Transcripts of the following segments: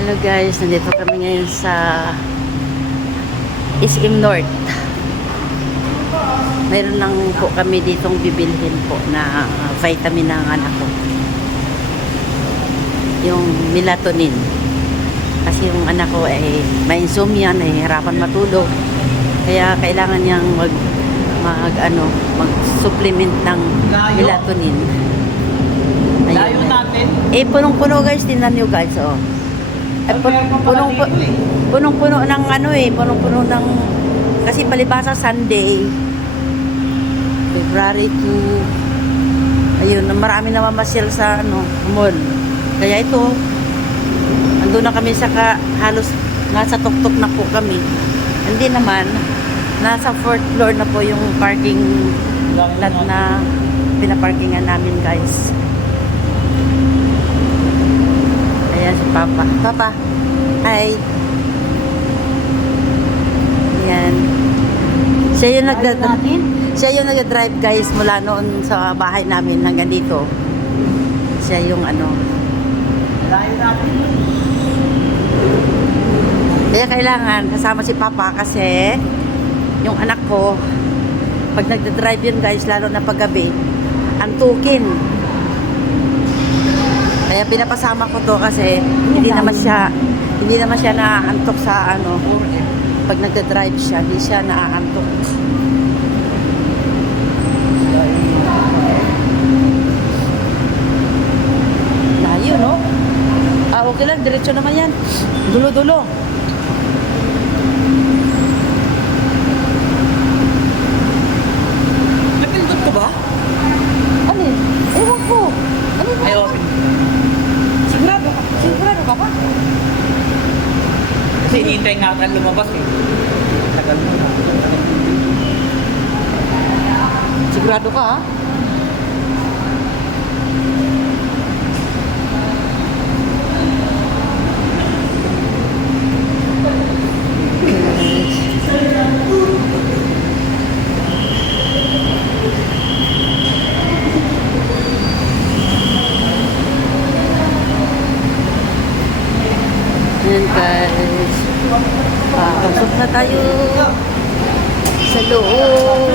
Hello guys, nandito kami ngayon sa SM North. Mayroon lang po kami ditong bibilhin po na vitamin ng anak ko. Yung melatonin. Kasi yung anak ko ay may insomnia, nahihirapan matulog. Kaya kailangan niyang mag-supplement ng melatonin. Layo natin. Punong-puno guys, tingnan niyo guys, oh. Punong-puno ng punong-puno ng kasi palibasa Sunday February 2 ayun, marami na mamasyal sa mall. Kaya ito andun na kami halos nasa tuktok na po kami. Hindi naman nasa 4th floor na po yung parking lot na pinaparkingan namin guys. Ayan si Papa. Papa, hi. Ayan. Siya yung nagda-drive guys mula noon sa bahay namin hanggang dito. Siya yung Layo natin. Kaya kailangan kasama si Papa kasi yung anak ko pag nagda-drive yun guys, lalo na paggabi, antukin. Kaya pinapasama ko to kasi hindi naman siya naaantok sa pag nagda-drive siya, hindi siya naaantok. Layo, no? Okay lang, diretso naman yan. Dulo-dulo. Napindot ko ba? Alin? Ewan ko. Alin? Ay, open. Sigurado ka pa? Kasi hinihintay nga tayo lumabas eh. Tagal mo na. Sigurado ka, ha? Ayan guys, pasok na tayo sa loob.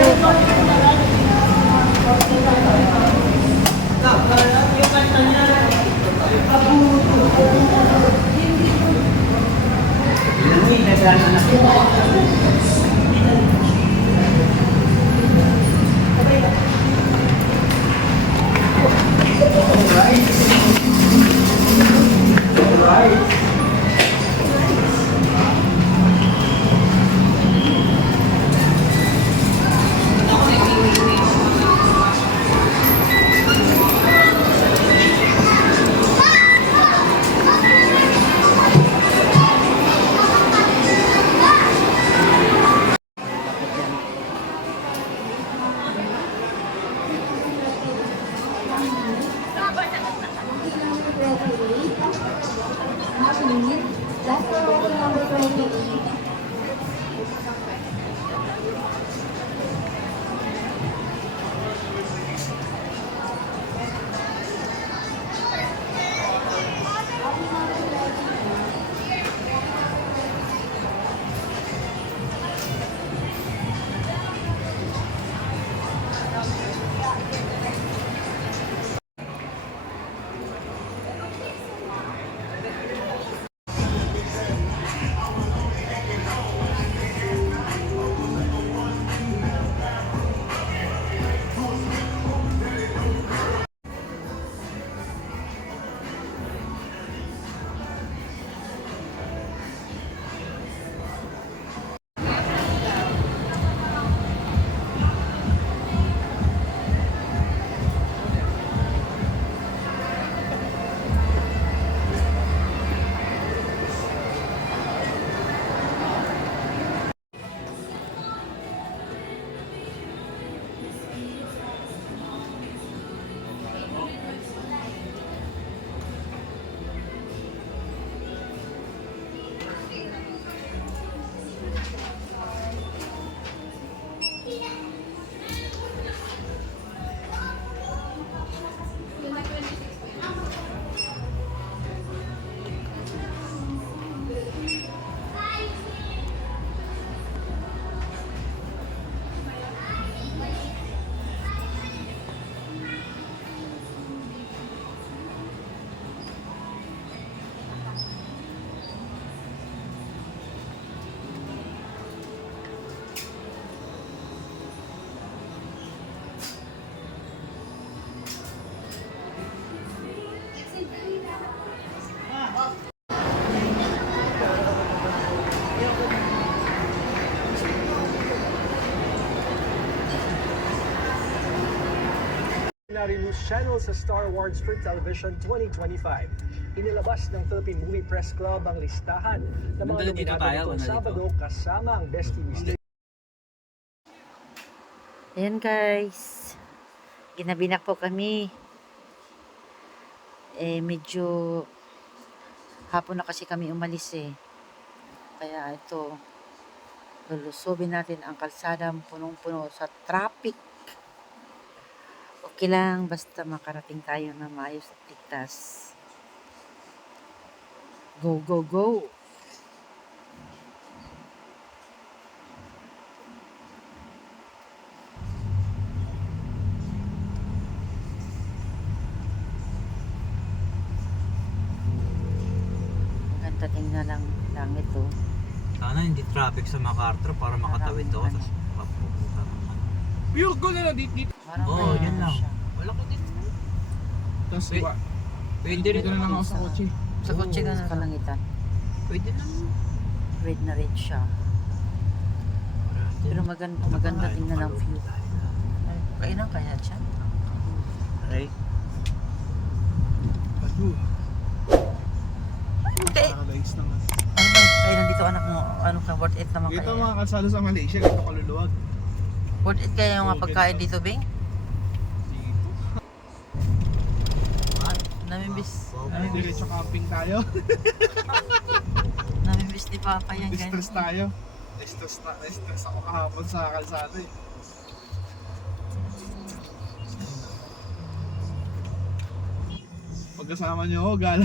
Culinary News Channel sa Star Awards for Television 2025. Inilabas ng Philippine Movie Press Club ang listahan ng mga Nandito dito nominado tayo, nitong nandito. Sabado kasama ang Best TV Station. Ayan guys. Ginabinak po kami. Medyo hapon na kasi kami umalis Kaya ito, lulusubin natin ang kalsadang punong-puno sa traffic. Okay lang, basta makarating tayo na maayos at ligtas. Go, go, go! Maganda tingnan lang ito. Sana hindi traffic sa MacArthur para makatawid ako. Ano? Tapos mapupunta naman. Yung go na lang dito. Parang Oo, may yan ano lang. siya. Wala ko din. Tapos Wait. iba. Pwede rin Dito na lang ako sa kotse. Sa kotse ka Sa na. kalangitan. Pwede lang. Red na red siya. Pero maganda tingnan ang view. Kailan kaya siya? Okay. Padu. Okay. Nakalights naman. Ano ba? Kaya nandito anak mo, ano ka, worth it naman Ito kaya. mga kalsado sa Malaysia, ganito kaluluwag. Worth it kaya yung mga Oo, pagkain ganito. dito, Bing? Dito. Namimiss. Diretso camping tayo. Namimiss ni Papa yan, Distress guys. tayo. Distress ako kahapon sa kalsado eh. Pagkasama niyo ako, gala.